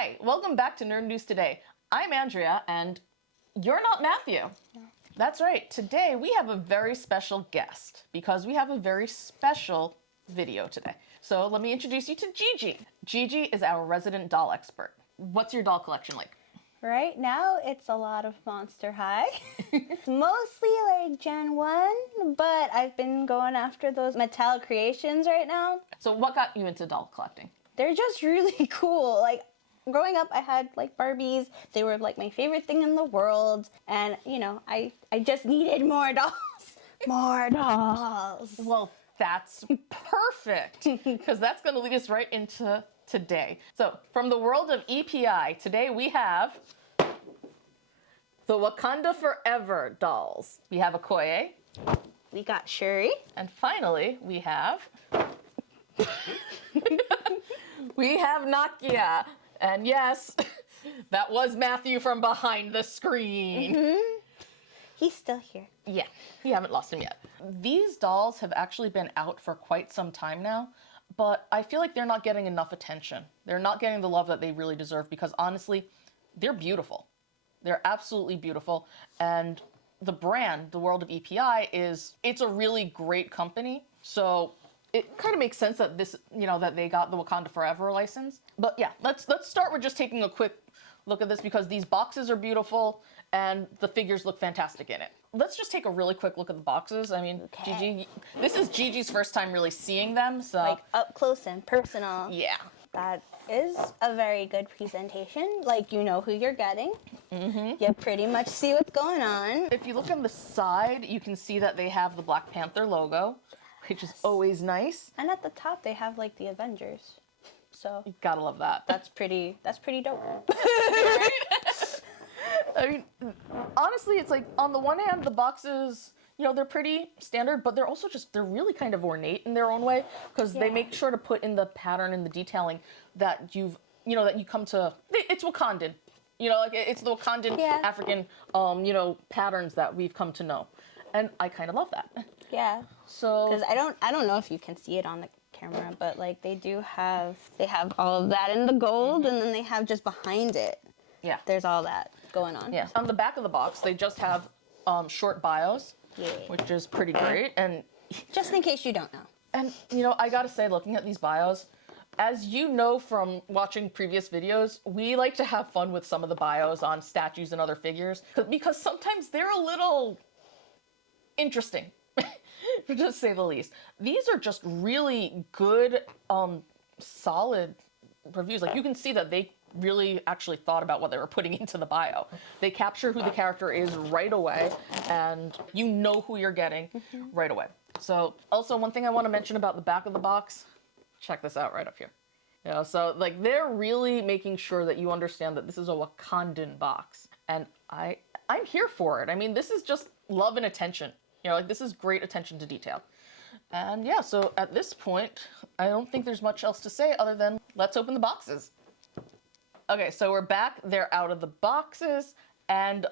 Hi, welcome back to Nerd News Today. I'm Andrea, and you're not Matthew. No. That's right. Today we have a very special guest because we have a very special video today. So let me introduce you to Gigi. Gigi is our resident doll expert. What's your doll collection like? Right now, it's a lot of Monster High. Mostly like Gen 1, but I've been going after those Mattel creations right now. So what got you into doll collecting? They're just really cool. Like, growing up, I had like Barbies. They were like my favorite thing in the world. And, you know, I just needed more dolls. More dolls. Well, that's perfect, because that's going to lead us right into today. So, from the world of EPI, today we have the Wakanda Forever dolls. We have Okoye. We got Shuri. And finally, we have we have Nakia. And yes, that was Matthew from behind the screen. Mm-hmm. He's still here. Yeah, we haven't lost him yet. These dolls have actually been out for quite some time now, but I feel like they're not getting enough attention. They're not getting the love that they really deserve because honestly, they're beautiful. They're absolutely beautiful. And the brand, the world of EPI, it's a really great company. So it kind of makes sense that this, that they got the Wakanda Forever license. But yeah, let's start with just taking a quick look at this because these boxes are beautiful and the figures look fantastic in it. Let's just take a really quick look at the boxes. I mean, okay. Gigi, this is Gigi's first time really seeing them, so. Like up close and personal. Yeah. That is a very good presentation. Like, you know who you're getting. Mm-hmm. You pretty much see what's going on. If you look on the side, you can see that they have the Black Panther logo, which is always nice. And at the top, they have like the Avengers. So you gotta love that. That's pretty dope. Right? I mean, honestly, it's like, on the one hand, the boxes, they're pretty standard, but they're also they're really kind of ornate in their own way, because they make sure to put in the pattern and the detailing that that you come to, it's Wakandan. Like, it's the Wakandan African, patterns that we've come to know. And I kind of love that. Yeah. So. Because I don't know if you can see it on the camera, but like they have all of that in the gold, and then they have just behind it. Yeah. There's all that going on. Yeah. On the back of the box, they just have short bios, which is pretty great. And just in case you don't know. And, I gotta say, looking at these bios, as you know from watching previous videos, we like to have fun with some of the bios on statues and other figures, because sometimes they're a little interesting, to say the least. These are just really good, solid reviews. Like, you can see that they really actually thought about what they were putting into the bio. They capture who the character is right away, and you know who you're getting right away. So, also, one thing I want to mention about the back of the box, check this out right up here. So, like, they're really making sure that you understand that this is a Wakandan box. And I'm here for it. I mean, this is just love and attention. Like, this is great attention to detail. And yeah, so at this point, I don't think there's much else to say other than let's open the boxes. Okay, so we're back. They're out of the boxes, and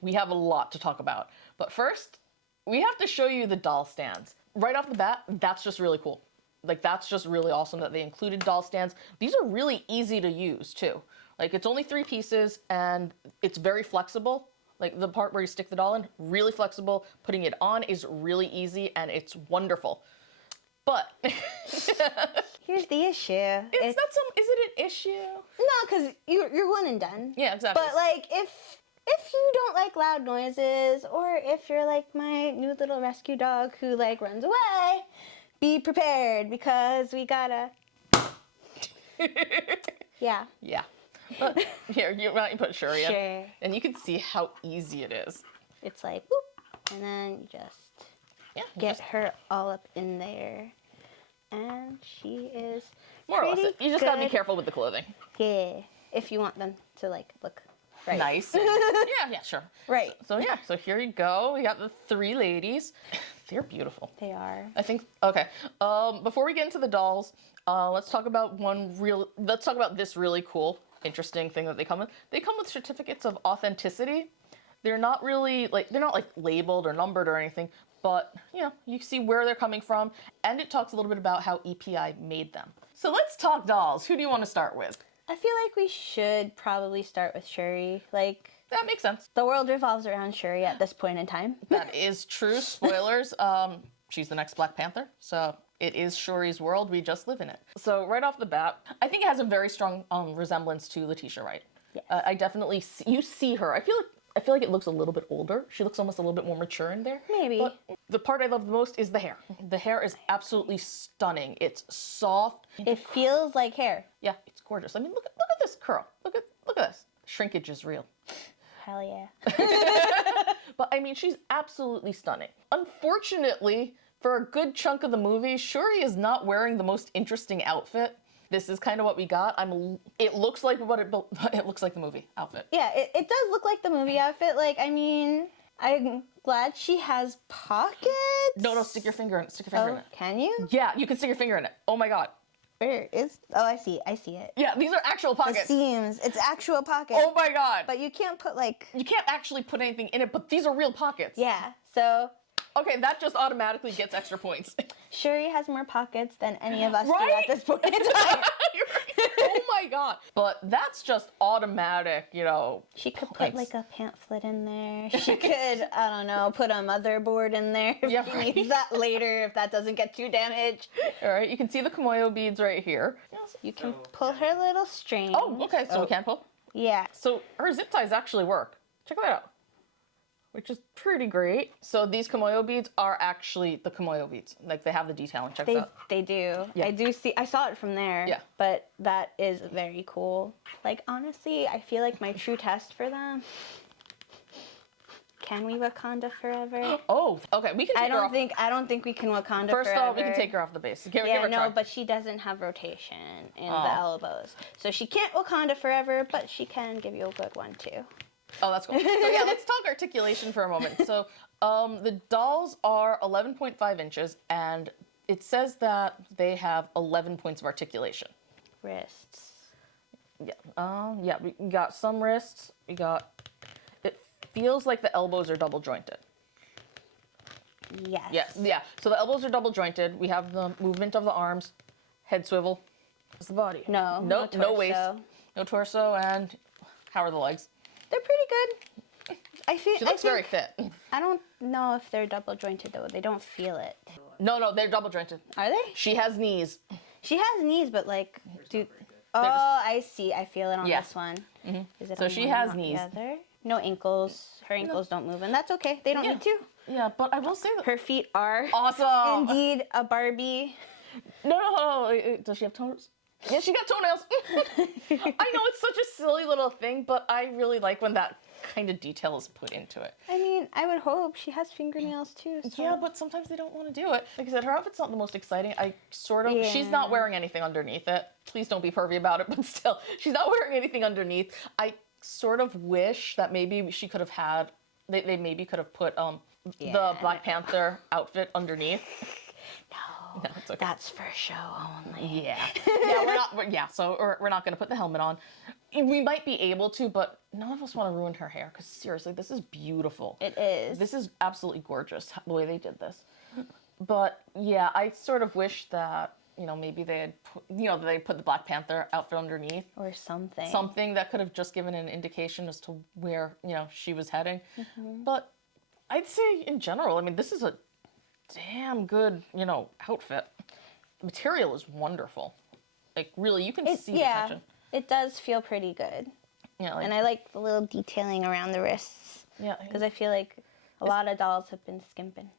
we have a lot to talk about. But first, we have to show you the doll stands. Right off the bat, that's just really cool. Like, that's just really awesome that they included doll stands. These are really easy to use, too. Like, it's only 3 pieces, and it's very flexible. Like, the part where you stick the doll in, really flexible. Putting it on is really easy, and it's wonderful. But here's the issue. Is it an issue? No, because you're one and done. Yeah, exactly. But like, if you don't like loud noises, or if you're like my new little rescue dog who like runs away, be prepared, because we gotta. Yeah. Yeah. But here, you put Shuri in. Sure. And you can see how easy it is. It's like, whoop, and then you just get her all up in there. And she is more or less. You just gotta be careful with the clothing. Yeah, if you want them to like look right. Nice. Yeah, sure. Right. So here you go. We got the 3 ladies. They're beautiful. They are. I think. Okay. Before we get into the dolls, let's talk about this really cool, interesting thing that they come with. They come with certificates of authenticity. They're not labeled or numbered or anything, but you see where they're coming from, and it talks a little bit about how EPI made them. So let's talk dolls. Who do you want to start with? I feel like we should probably start with Shuri. Like, That makes sense. the world revolves around Shuri at this point in time. That is true. Spoilers. She's the next Black Panther, so it is Shuri's world. We just live in it. So right off the bat, I think it has a very strong resemblance to Letitia Wright. Yes. I definitely you see her. I feel like it looks a little bit older. She looks almost a little bit more mature in there. Maybe. But the part I love the most is the hair. The hair is absolutely stunning. It's soft. It feels like hair. Yeah, it's gorgeous. I mean, look at this curl. Look at this. Shrinkage is real. Hell yeah. But I mean, she's absolutely stunning. Unfortunately, for a good chunk of the movie, Shuri is not wearing the most interesting outfit. This is kind of what we got. It looks like it looks like the movie outfit. Yeah, it does look like the movie outfit. Like, I mean, I'm glad she has pockets. No, stick your finger in it. Stick your finger in Oh, it. can you? Yeah, you can stick your finger in it. Oh my god. Where is? Oh, I see it. Yeah, these are actual The pockets. seams. It's actual pockets. Oh my god. But you can't put like. You can't actually put anything in it, but these are real pockets. Yeah. So Okay, that just automatically gets extra points. Shuri has more pockets than any of us do Right? at this point in time. You're right. Oh my god. But that's just automatic, you know. She could put points. like a pamphlet in there. She could, I don't know, put a motherboard in there if Yeah, she right. needs that later, if that doesn't get too damaged. All right, you can see the Kimoyo beads right here. You can pull her little string. Oh, okay, so we can pull. Yeah. So her zip ties actually work. Check that out. Which is pretty great. So these Kimoyo beads are actually the Kimoyo beads. Like they have the detailing. Check this out. They do. Yeah. I saw it from there. Yeah. But that is very cool. Like, honestly, I feel like my true test for them. Can we Wakanda Forever? Oh, okay. We can take her off. I don't think we can Wakanda First Forever. off, we can take her off the base. Give her Yeah, a try. no, but she doesn't have rotation in Oh. the elbows. So she can't Wakanda Forever, but she can give you a good one too. Oh, that's cool. So yeah, let's talk articulation for a moment. So the dolls are 11.5 inches, and it says that they have 11 points of articulation. Wrists. Yeah, we got some wrists. It feels like the elbows are double jointed. Yes. Yeah. So the elbows are double jointed. We have the movement of the arms, head swivel. What's the body? No. Nope, no waist, torso. no torso, and how are the legs? They're pretty good. She looks very fit. I don't know if they're double jointed though. They don't feel it. No, they're double jointed. Are they? She has knees. She has knees, but like, oh, I see. I feel it on Yeah. this one. Is it So on she one, has not knees. The other? No ankles. Her ankles don't move, and that's okay. They don't Yeah. need to. Yeah, but I will say that. Her feet are Awesome. indeed a Barbie. No. Does she have toes? Yeah, she got toenails. I know it's such a silly little thing, but I really like when that kind of detail is put into it. I mean, I would hope she has fingernails too. So. Yeah, but sometimes they don't want to do it. Like I said, her outfit's not the most exciting. She's not Yeah. wearing anything underneath it. Please don't be pervy about it, but still, she's not wearing anything underneath. I sort of wish that maybe she could have had, they maybe could have put the Yeah. Black Panther outfit underneath. No, No, it's okay. that's for show only. Yeah. So we're not going to put the helmet on. We might be able to, but none of us want to ruin her hair, because seriously, this is beautiful. It is. This is absolutely gorgeous, the way they did this. But yeah, I sort of wish that, maybe they had, they put the Black Panther outfit underneath. Or something. Something that could have just given an indication as to where, she was heading. But I'd say in general, I mean, this is a damn good, outfit. The material is wonderful. Like, really, you can see the tension. It does feel pretty good. Yeah, And I like the little detailing around the wrists. yeah. Because I feel like a lot of dolls have been skimping.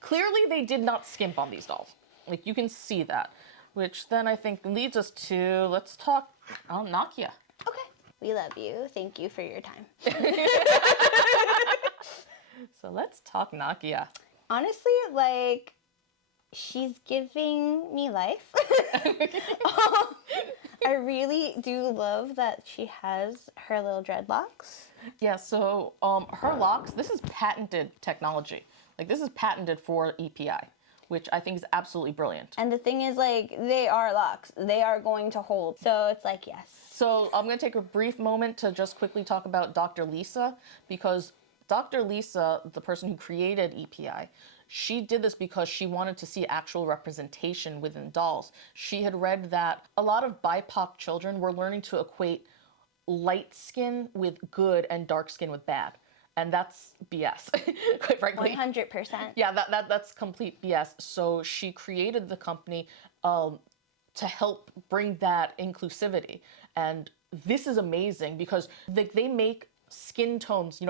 Clearly, they did not skimp on these dolls. Like, you can see that. Which then I think leads us to, let's talk Nakia. Okay. We love you. Thank you for your time. So let's talk Nakia. Honestly, like, she's giving me life. I really do love that she has her little dreadlocks. Yeah, so her locks, this is patented technology. Like, this is patented for EPI, which I think is absolutely brilliant. And the thing is, like, they are locks. They are going to hold. So it's like, yes. So I'm going to take a brief moment to just quickly talk about Dr. Lisa, because Dr. Lisa, the person who created EPI, she did this because she wanted to see actual representation within dolls. She had read that a lot of BIPOC children were learning to equate light skin with good and dark skin with bad. And that's BS, quite frankly. 100%. Yeah, that's complete BS. So she created the company to help bring that inclusivity. And this is amazing because they make skin tones,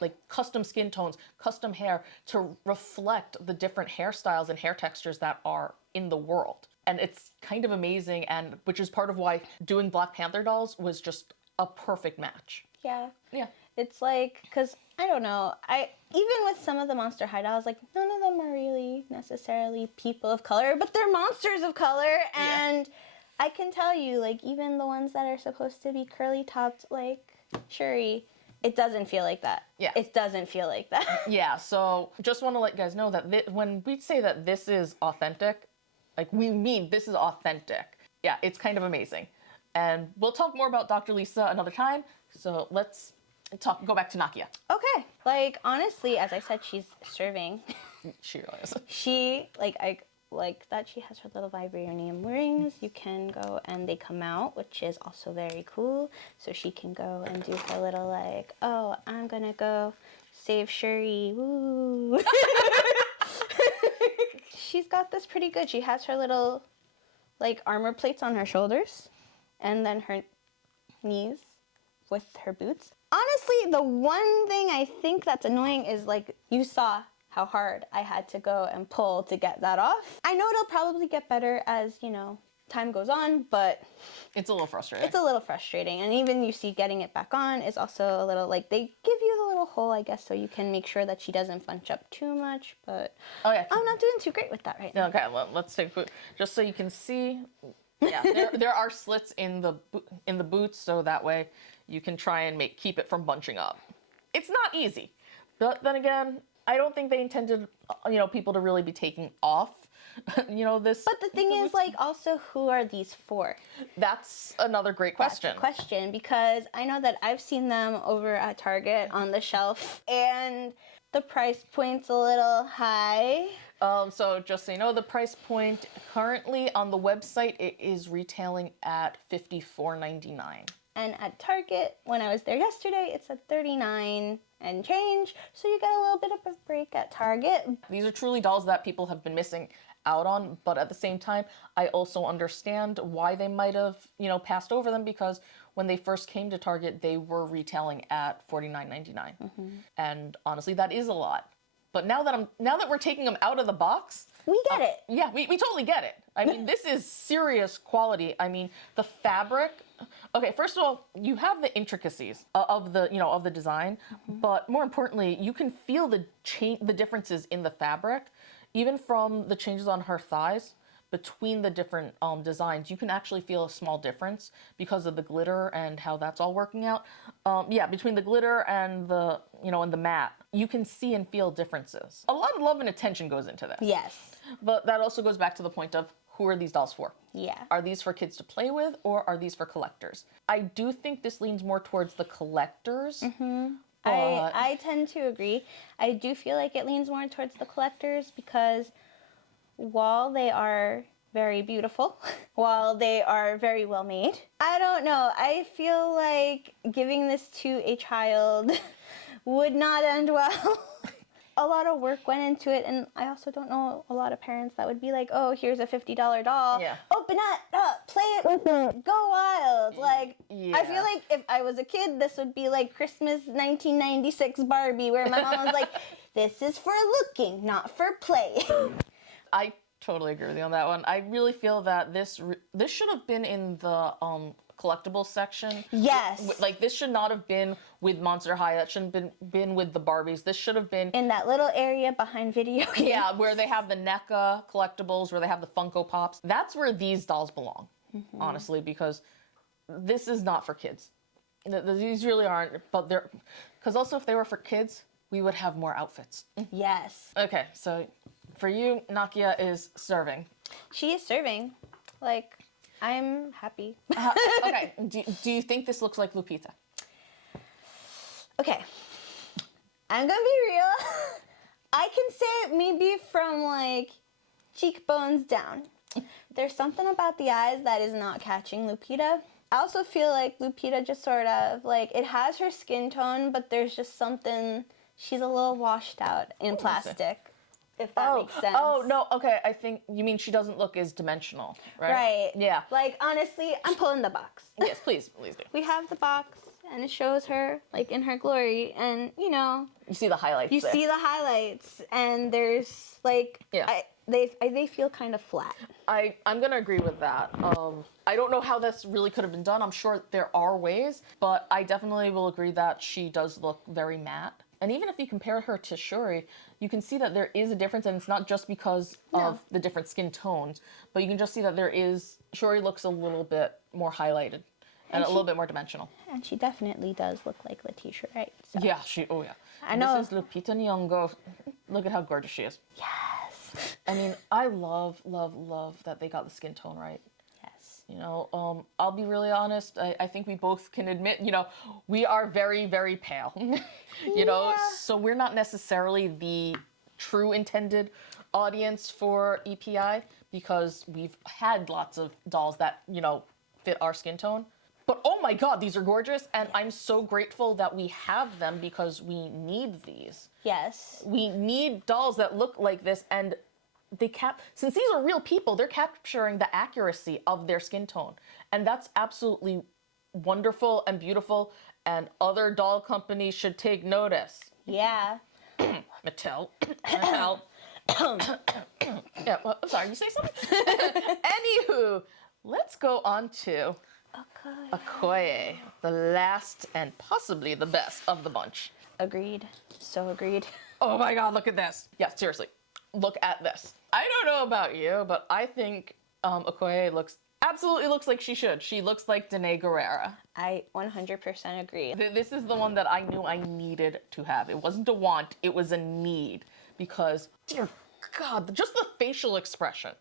like custom skin tones, custom hair to reflect the different hairstyles and hair textures that are in the world. And it's kind of amazing, and which is part of why doing Black Panther dolls was just a perfect match. Yeah. Yeah. It's like, because I don't know, even with some of the Monster High dolls, like none of them are really necessarily people of color, but they're monsters of color, and I can tell you, like, even the ones that are supposed to be curly topped, like Shuri, it doesn't feel like that. Yeah. It doesn't feel like that. Yeah, so just want to let you guys know that when we say that this is authentic, like we mean this is authentic. Yeah, it's kind of amazing. And we'll talk more about Dr. Lisa another time, so let's go back to Nakia. Okay. Like, honestly, as I said, she's serving. She really is. She, I like that she has her little vibranium rings. You can go and they come out, which is also very cool. So she can go and do her little, like, oh, I'm gonna go save Shuri. Woo. She's got this pretty good. She has her little, like, armor plates on her shoulders and then her knees with her boots. Honestly, the one thing I think that's annoying is, like, you saw how hard I had to go and pull to get that off. I know it'll probably get better as, time goes on, but it's a little frustrating. It's a little frustrating. And even you see getting it back on is also a little, like, they give you the little hole, I guess, so you can make sure that she doesn't bunch up too much, but I'm not doing too great with that right now. Okay, well, let's take just so you can see. Yeah, there are slits in the boots, so that way you can try and keep it from bunching up. It's not easy, but then again, I don't think they intended, people to really be taking off, this. But the thing is, like, also, who are these for? That's another great question. That's a question, because I know that I've seen them over at Target on the shelf, and the price point's a little high. So just so you know, the price point currently on the website, it is retailing at $54.99. And at Target, when I was there yesterday, it's at $39 and change. So you get a little bit of a break at Target. These are truly dolls that people have been missing out on, but at the same time, I also understand why they might have, passed over them, because when they first came to Target, they were retailing at $49.99. Mm-hmm. And honestly, that is a lot. But now that we're taking them out of the box, we get it. Yeah, we totally get it. I mean, this is serious quality. I mean, the fabric. Okay, first of all, you have the intricacies of the design, mm-hmm. but more importantly, you can feel the differences in the fabric, even from the changes on her thighs. Between the different designs, you can actually feel a small difference because of the glitter and how that's all working out. Between the glitter and the and the matte, you can see and feel differences. A lot of love and attention goes into this. Yes. But that also goes back to the point of, who are these dolls for? Yeah. Are these for kids to play with, or are these for collectors? I do think this leans more towards the collectors. Mm-hmm. I tend to agree. I do feel like it leans more towards the collectors, because while they are very beautiful, while they are very well made, I don't know, I feel like giving this to a child would not end well. A lot of work went into it, and I also don't know a lot of parents that would be like, oh, here's a $50 doll, open it up, play it with it, go wild. Like, I feel like if I was a kid, this would be like Christmas 1996 Barbie, where my mom was like, this is for looking, not for play. I totally agree with you on that one. I really feel that this should have been in the collectibles section. Yes. Like, this should not have been with Monster High. That shouldn't been with the Barbies. This should have been in that little area behind video games. Yeah, where they have the NECA collectibles, where they have the Funko Pops. That's where these dolls belong, mm-hmm. honestly, because this is not for kids. These really aren't, but they're, because also if they were for kids, we would have more outfits. Yes. Okay, so for you, Nakia is serving. She is serving. Like, I'm happy. Okay, do you think this looks like Lupita? Okay, I'm gonna be real. I can say maybe from like cheekbones down. There's something about the eyes that is not catching Lupita. I also feel like Lupita just sort of like it has her skin tone, but there's just something. She's a little washed out in plastic. If that makes sense. Oh, no, okay, I think you mean she doesn't look as dimensional, right? Right. Yeah. Like, honestly, I'm pulling the box. Yes, please do. We have the box, and it shows her, like, in her glory, and, you know... You see the highlights You there. see the highlights, and there's, like... Yeah. They feel kind of flat. I'm gonna agree with that. I don't know how this really could have been done. I'm sure there are ways, but I definitely will agree that she does look very matte. And even if you compare her to Shuri, you can see that there is a difference, and it's not just because of the different skin tones, but you can just see that Shuri looks a little bit more highlighted and a little bit more dimensional. And she definitely does look like Letitia Wright. So. Yeah, I know. This is Lupita Nyong'o. Look at how gorgeous she is. Yes. I mean, I love that they got the skin tone right. You know, I'll be really honest. I think we both can admit, you know, we are very, very pale. You know, so we're not necessarily the true intended audience for EPI because we've had lots of dolls that, you know, fit our skin tone. But oh my God, these are gorgeous, and I'm so grateful that we have them because we need these. Yes. We need dolls that look like this, and since these are real people, they're capturing the accuracy of their skin tone. And that's absolutely wonderful and beautiful, and other doll companies should take notice. Yeah. Mattel. Yeah, well, I'm sorry, you say something? Anywho, let's go on to Okoye, the last and possibly the best of the bunch. Agreed. So agreed. Oh my God, look at this. Yeah, seriously. Look at this. I don't know about you, but I think Okoye absolutely looks like she should. She looks like Danae Guerrera. I 100% agree. This is the one that I knew I needed to have. It wasn't a want, it was a need. Because, dear God, just the facial expression.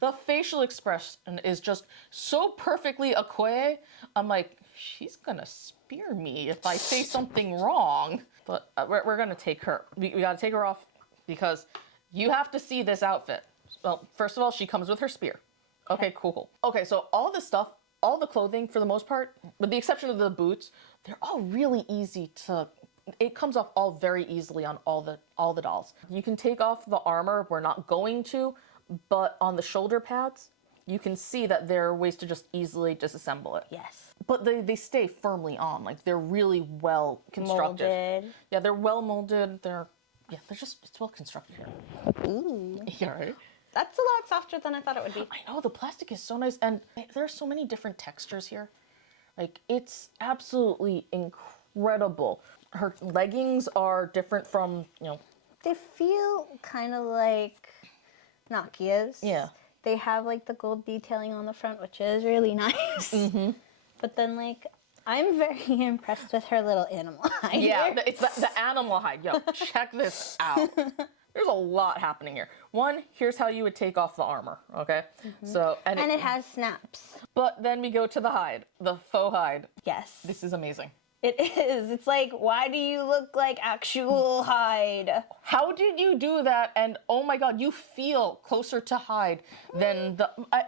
The facial expression is just so perfectly Okoye. I'm like, she's gonna spear me if I say something wrong. But we're gonna take her. We gotta take her off because you have to see this outfit. Well, first of all, she comes with her spear. Okay, cool. Okay, so all this stuff, all the clothing for the most part, with the exception of the boots, they're all really easy to, it comes off all very easily on all the dolls. You can take off the armor, we're not going to, but on the shoulder pads, you can see that there are ways to just easily disassemble it. Yes. But they stay firmly on, like they're really well constructed. Molded. Yeah, they're well molded, it's well constructed here. Ooh. Yeah, right? That's a lot softer than I thought it would be. I know, the plastic is so nice, and there are so many different textures here. Like, it's absolutely incredible. Her leggings are different from, you know... They feel kind of like Nakia's. Yeah. They have, like, the gold detailing on the front, which is really nice. Mm-hmm. But then, like, I'm very impressed with her little animal hide. Yeah, it's the animal hide. Yo, check this out. There's a lot happening here. One, here's how you would take off the armor, okay? Mm-hmm. So and it has snaps. But then we go to the hide, the faux hide. Yes. This is amazing. It is. It's like, why do you look like actual hide? How did you do that? And oh my God, you feel closer to hide than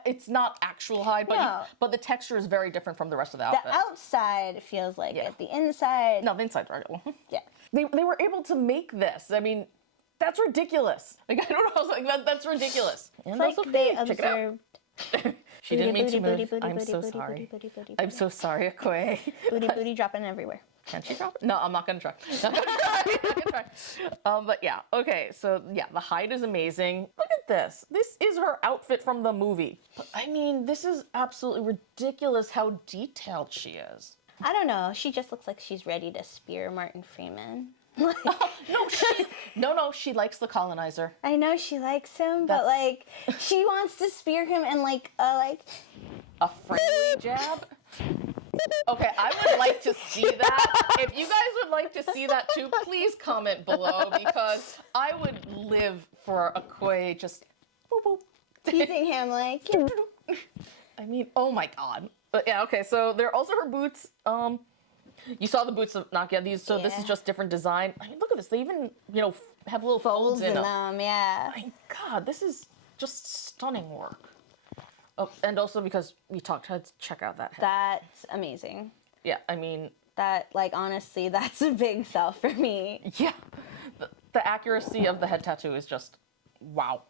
it's not actual hide, but the texture is very different from the rest of the outfit. The outside feels like it. The inside. No, the inside's right. Yeah. They were able to make this. I mean, that's ridiculous. Like, I don't know. I was like, that's ridiculous. It's like they observed. She didn't mean to move. I'm so sorry. I'm so sorry, Okoye. Booty dropping everywhere. Can she drop it? No, I'm not gonna try. But yeah, okay. So yeah, the hide is amazing. Look at this. This is her outfit from the movie. But I mean, this is absolutely ridiculous how detailed she is. I don't know. She just looks like she's ready to spear Martin Freeman. No, she likes the colonizer. I know she likes him, but like she wants to spear him and like a friendly jab. Okay, I would like to see that. If you guys would like to see that too, please comment below because I would live for Okoye just boop, boop. Teasing him like. I mean, oh my God. But yeah, okay. So there are also her boots. You saw the boots of Nakia. This is just different design. I mean, look at this. They even, have little folds in them. Yeah. My God, this is just stunning work. Oh, and also because we talked, let's check out that head. That's amazing. Yeah, I mean... That, like, honestly, that's a big sell for me. Yeah. The accuracy of the head tattoo is just, wow.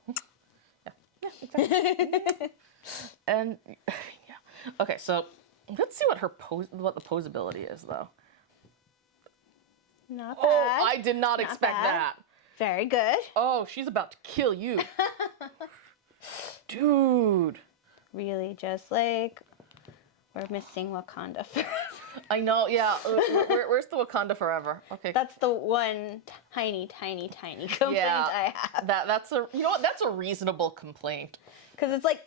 Yeah, exactly. And, yeah. Okay, so let's see what what the posability is, though. Not bad. Oh, I did not expect bad. that. Very good. Oh, she's about to kill you. Dude. Really, just like, we're missing Wakanda Forever. I know, yeah. Where's the Wakanda Forever? Okay. That's the one tiny complaint I have. That's a, you know what? That's a reasonable complaint. Because it's like,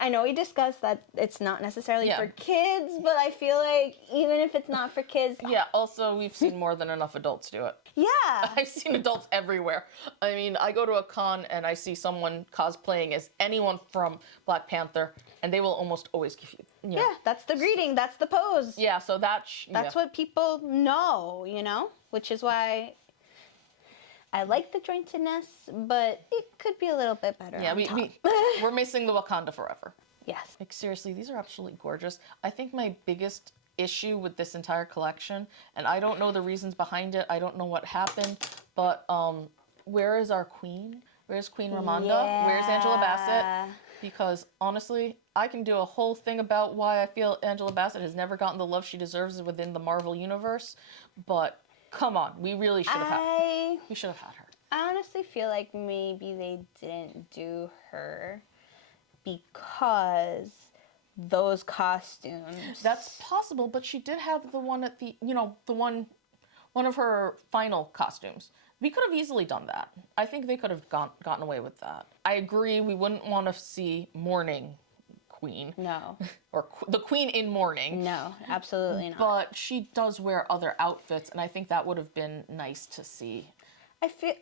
I know we discussed that it's not necessarily Yeah. for kids, but I feel like even if it's not for kids, Yeah, also, we've seen more than enough adults do it. yeah. I've seen adults everywhere. I mean, I go to a con and I see someone cosplaying as anyone from Black Panther, and they will almost always give you know. Yeah, that's the greeting, that's the pose. Yeah, so That's yeah. what people know, you know? Which is why I like the jointedness, but it could be a little bit better. Yeah, on top. we're missing the Wakanda Forever. Yes. Like, seriously, these are absolutely gorgeous. I think my biggest issue with this entire collection, and I don't know the reasons behind it, I don't know what happened, but where is our queen? Where's Queen Ramonda? Yeah. Where's Angela Bassett? Because honestly, I can do a whole thing about why I feel Angela Bassett has never gotten the love she deserves within the Marvel universe, but come on, we really should have had her. I honestly feel like maybe they didn't do her because those costumes. That's possible, but she did have the one at the, one of her final costumes. We could have easily done that. I think they could have gotten away with that. I agree, we wouldn't want to see mourning queen. No. Or the queen in mourning. No, absolutely not. But she does wear other outfits, and I think that would have been nice to see. I feel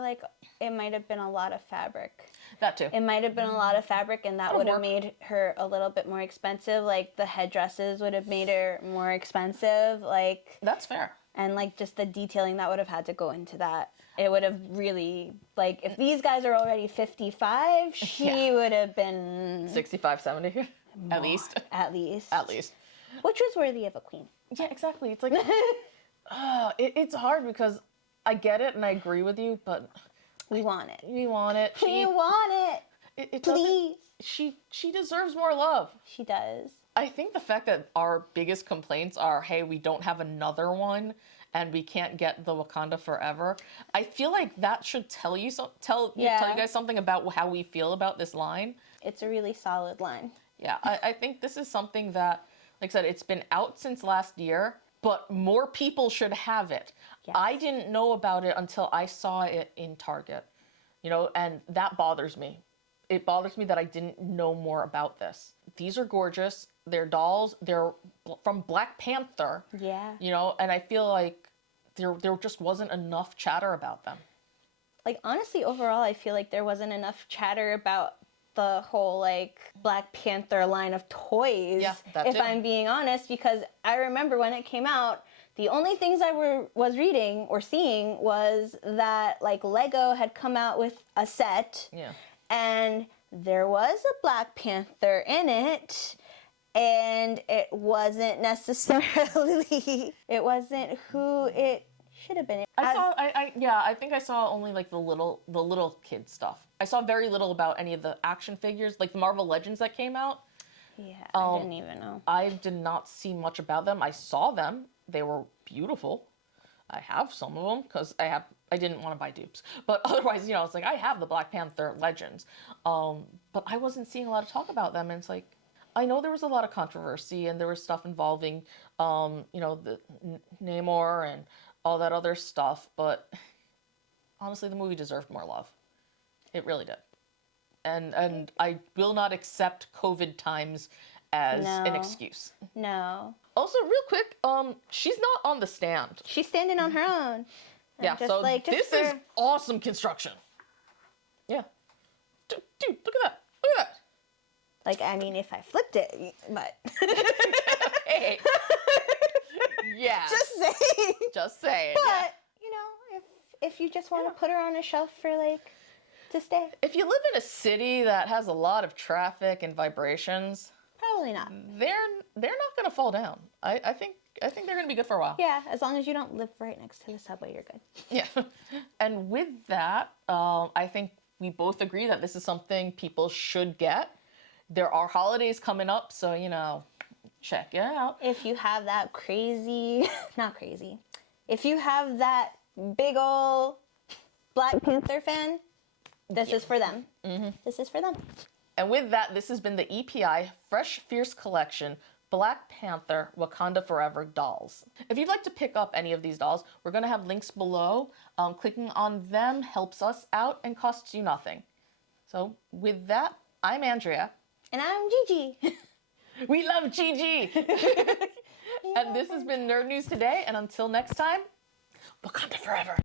like it might have been a lot of fabric. That too. It might have been a lot of fabric, and that would have made her a little bit more expensive. Like, the headdresses would have made her more expensive. Like, that's fair. And, like, just the detailing that would have had to go into that. It would have really, like, if these guys are already 55, she would have been... 65, 70? At least. At least. At least. Which was worthy of a queen. Yeah, exactly. It's like... it's hard because I get it and I agree with you, but... We want it. We want it. We want it. Please. She deserves more love. She does. I think the fact that our biggest complaints are, hey, we don't have another one and we can't get the Wakanda Forever. I feel like that should tell you tell you guys something about how we feel about this line. It's a really solid line. Yeah, I think this is something that, like I said, it's been out since last year, but more people should have it. Yes. I didn't know about it until I saw it in Target, and that bothers me. It bothers me that I didn't know more about this. These are gorgeous. They're dolls. They're from Black Panther. Yeah. And I feel like there just wasn't enough chatter about them. Like, honestly, overall, I feel like there wasn't enough chatter about the whole, like, Black Panther line of toys. Yeah, that if too. I'm being honest, because I remember when it came out, the only things I was reading or seeing was that, like, Lego had come out with a set. Yeah. And there was a Black Panther in it, and it wasn't necessarily, it wasn't who it should have been. I think I saw only, like, the little kid stuff. I saw very little about any of the action figures, like the Marvel Legends that came out. Yeah, I didn't even know. I did not see much about them. I saw them. They were beautiful. I have some of them because I didn't want to buy dupes. But otherwise, it's like I have the Black Panther Legends. But I wasn't seeing a lot of talk about them. And it's like, I know there was a lot of controversy and there was stuff involving, the Namor and all that other stuff. But honestly, the movie deserved more love. It really did. And I will not accept COVID times as an excuse. No. Also, real quick, she's not on the stand. She's standing on her own. Yeah, so this is awesome construction. Yeah. Dude, look at that. Look at that. Like, I mean, if I flipped it, but... Hey. Yeah. Just saying. Just saying. But, if you just want to put her on a shelf for like to stay. If you live in a city that has a lot of traffic and vibrations, Probably not. they're not gonna fall down. I think they're gonna be good for a while. Yeah, as long as you don't live right next to the subway, you're good. Yeah. And with that, I think we both agree that this is something people should get. There are holidays coming up, so check it out. If you have that not crazy, if you have that big ol' Black Panther fan, this is for them. This is for them. And with that, this has been the EPI Fresh Fierce Collection Black Panther Wakanda Forever dolls. If you'd like to pick up any of these dolls, we're going to have links below. Clicking on them helps us out and costs you nothing. So with that, I'm Andrea. And I'm Gigi. We love Gigi. And this has been Nerd News Today. And until next time, Wakanda Forever.